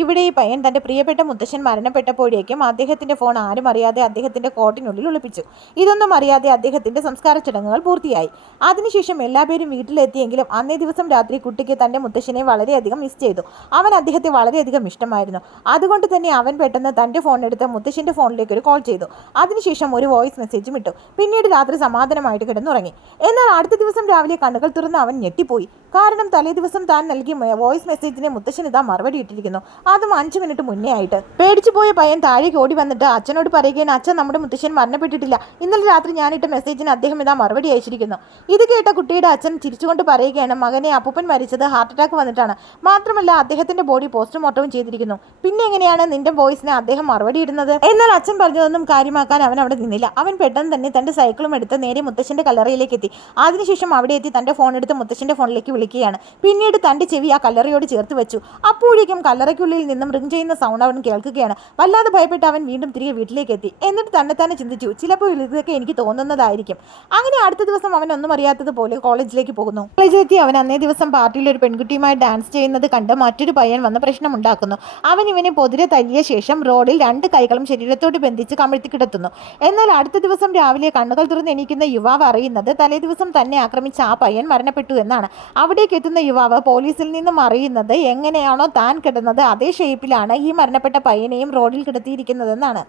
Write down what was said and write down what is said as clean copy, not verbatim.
ഇവിടെ ഈ പയ്യൻ തന്റെ പ്രിയപ്പെട്ട മുത്തശ്ശൻ മരണപ്പെട്ടപ്പോഴേക്കും അദ്ദേഹത്തിന്റെ ഫോൺ ആരും അറിയാതെ അദ്ദേഹത്തിന്റെ കോട്ടിനുള്ളിൽ ഒളിപ്പിച്ചു. ഇതൊന്നും അറിയാതെ അദ്ദേഹത്തിന്റെ സംസ്കാര ചടങ്ങുകൾ പൂർത്തിയായി. അതിനുശേഷം എല്ലാവരും വീട്ടിലെത്തിയെങ്കിലും അന്നേ ദിവസം രാത്രി കുട്ടിക്ക് തന്റെ മുത്തശ്ശനെ വളരെയധികം മിസ് ചെയ്തു. അവൻ അദ്ദേഹത്തെ വളരെയധികം ഇഷ്ടമായിരുന്നു. അതുകൊണ്ട് തന്നെ അവൻ പെട്ടെന്ന് തന്റെ ഫോൺ എടുത്ത് മുത്തശ്ശന്റെ ഫോണിലേക്ക് ഒരു കോൾ ചെയ്തു. അതിനുശേഷം ഒരു വോയിസ് മെസ്സേജും ഇട്ടു. പിന്നീട് രാത്രി സമാധാനമായിട്ട് കിടന്നുറങ്ങി. എന്നാൽ അടുത്ത ദിവസം രാവിലെ കണ്ണുകൾ തുറന്ന് അവൻ ഞെട്ടിപ്പോയി. കാരണം തലേ ദിവസം താൻ നൽകിയ വോയിസ് മെസ്സേജിനെ മുത്തശ്ശൻ ഇതാ മറുപടി ഇട്ടിരിക്കുന്നു. അതും 5 മിനിറ്റ് മുന്നേ ആയിട്ട്. പേടിച്ചു പോയ പയ്യൻ താഴേക്ക് ഓടി വന്നിട്ട് അച്ഛനോട് പറയുകയാണ്, അച്ഛൻ നമ്മുടെ മുത്തശ്ശൻ മരണപ്പെട്ടിട്ടില്ല. ഇന്നലെ രാത്രി ഞാനിട്ട മെസ്സേജിന് അദ്ദേഹം ഇതാ മറുപടി അയച്ചിരിക്കുന്നു. ഇത് കേട്ട കുട്ടിയുടെ അച്ഛൻ ചിരിച്ചുകൊണ്ട് പറയുകയാണ്, മകനെ, അപ്പൂപ്പൻ മരിച്ചത് ഹാർട്ട് അറ്റാക്ക് വന്നിട്ടാണ്. മാത്രമല്ല അദ്ദേഹത്തിന്റെ ബോഡി പോസ്റ്റ്മോർട്ടവും ചെയ്തിരിക്കുന്നു. പിന്നെ എങ്ങനെയാണ് നിന്റെ വോയിസിന് അദ്ദേഹം മറുപടി ഇടുന്നത്? എന്നാൽ അച്ഛൻ പറഞ്ഞതൊന്നും കാര്യമാക്കാൻ അവൻ അവിടെ നിന്നില്ല. അവൻ പെട്ടെന്ന് തന്നെ തന്റെ സൈക്കിളും എടുത്ത് നേരെ മുത്തശ്ശന്റെ കല്ലറയിലേക്ക് എത്തി. അതിനുശേഷം അവിടെ എത്തി തന്റെ ഫോൺ എടുത്ത് മുത്തശ്ശന്റെ ഫോണിലേക്ക് വിളിക്കുകയാണ്. പിന്നീട് തന്റെ ചെവി ആ കല്ലറയോട് ചേർത്ത് വെച്ചു. അപ്പോഴേക്കും കല്ലറയ്ക്കുള്ളിൽ നിന്നും റിംഗ് ചെയ്യുന്ന സൗണ്ട് അവൻ കേൾക്കുകയാണ്. വല്ലാതെ ഭയപ്പെട്ട് അവൻ വീണ്ടും തിരികെ വീട്ടിലേക്ക് എത്തി. എന്നിട്ട് തന്നെ ചിന്തിച്ചു, ചിലപ്പോൾ ഇതൊക്കെ എനിക്ക് തോന്നുന്നതായിരിക്കും. അങ്ങനെ അടുത്ത ദിവസം അവൻ ഒന്നും അറിയാത്തതുപോലെ കോളേജിലേക്ക് പോകുന്നു. കോളേജിലെത്തി അവൻ അന്നേ ദിവസം പാർട്ടിയിൽ ഒരു പെൺകുട്ടിയുമായി ഡാൻസ് ചെയ്യുന്നത് കണ്ട് മറ്റൊരു പയ്യൻ വന്ന് പ്രശ്നമുണ്ടാക്കുന്നു. അവൻ ഇവനെ പൊതിരെ തല്ലിയ ശേഷം റോഡിൽ 2 കൈകളും ശരീരത്തോട് ബന്ധിച്ച് കമിഴ്ത്തി കിടത്തുന്നു. എന്നാൽ അടുത്ത ദിവസം രാവിലെ കണ്ണുകൾ തുറന്ന് എണീക്കുന്ന യുവാവ് അറിയുന്നത് തലേ ദിവസം തന്നെ ആക്രമിച്ച ആ പയ്യൻ മരണപ്പെട്ടു എന്നാണ്. അവിടേക്ക് എത്തുന്ന യുവാവ് പോലീസിൽ നിന്നും അറിയുന്നത് എങ്ങനെയാണോ താൻ കിടന്നത് അതേ ഷേപ്പിലാണ് ഈ മരണപ്പെട്ട പയ്യനെയും റോഡിൽ കിടത്തിയിരിക്കുന്നതെന്നാണ്.